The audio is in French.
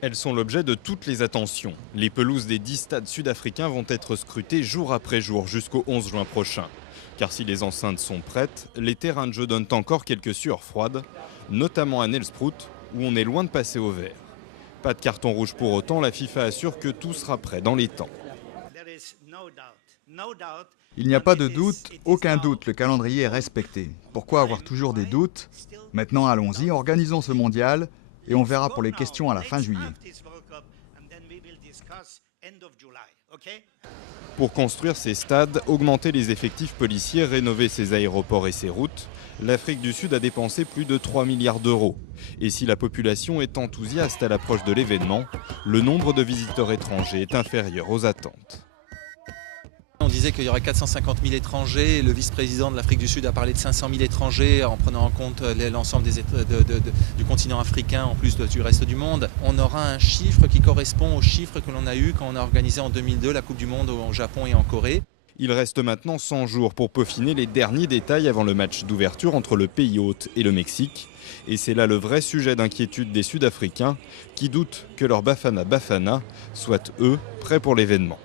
Elles sont l'objet de toutes les attentions. Les pelouses des 10 stades sud-africains vont être scrutées jour après jour jusqu'au 11 juin prochain. Car si les enceintes sont prêtes, les terrains de jeu donnent encore quelques sueurs froides, notamment à Nelspruit, où on est loin de passer au vert. Pas de carton rouge pour autant, la FIFA assure que tout sera prêt dans les temps. Il n'y a pas de doute, aucun doute, le calendrier est respecté. Pourquoi avoir toujours des doutes? Maintenant allons-y, organisons ce mondial et on verra pour les questions à la fin juillet. Pour construire ces stades, augmenter les effectifs policiers, rénover ses aéroports et ses routes, l'Afrique du Sud a dépensé plus de 3 milliards d'euros. Et si la population est enthousiaste à l'approche de l'événement, le nombre de visiteurs étrangers est inférieur aux attentes. On disait qu'il y aurait 450 000 étrangers. Le vice-président de l'Afrique du Sud a parlé de 500 000 étrangers en prenant en compte l'ensemble du continent africain en plus du reste du monde. On aura un chiffre qui correspond au chiffre que l'on a eu quand on a organisé en 2002 la Coupe du Monde au Japon et en Corée. Il reste maintenant 100 jours pour peaufiner les derniers détails avant le match d'ouverture entre le pays hôte et le Mexique. Et c'est là le vrai sujet d'inquiétude des Sud-Africains qui doutent que leur Bafana Bafana soit, eux, prêts pour l'événement.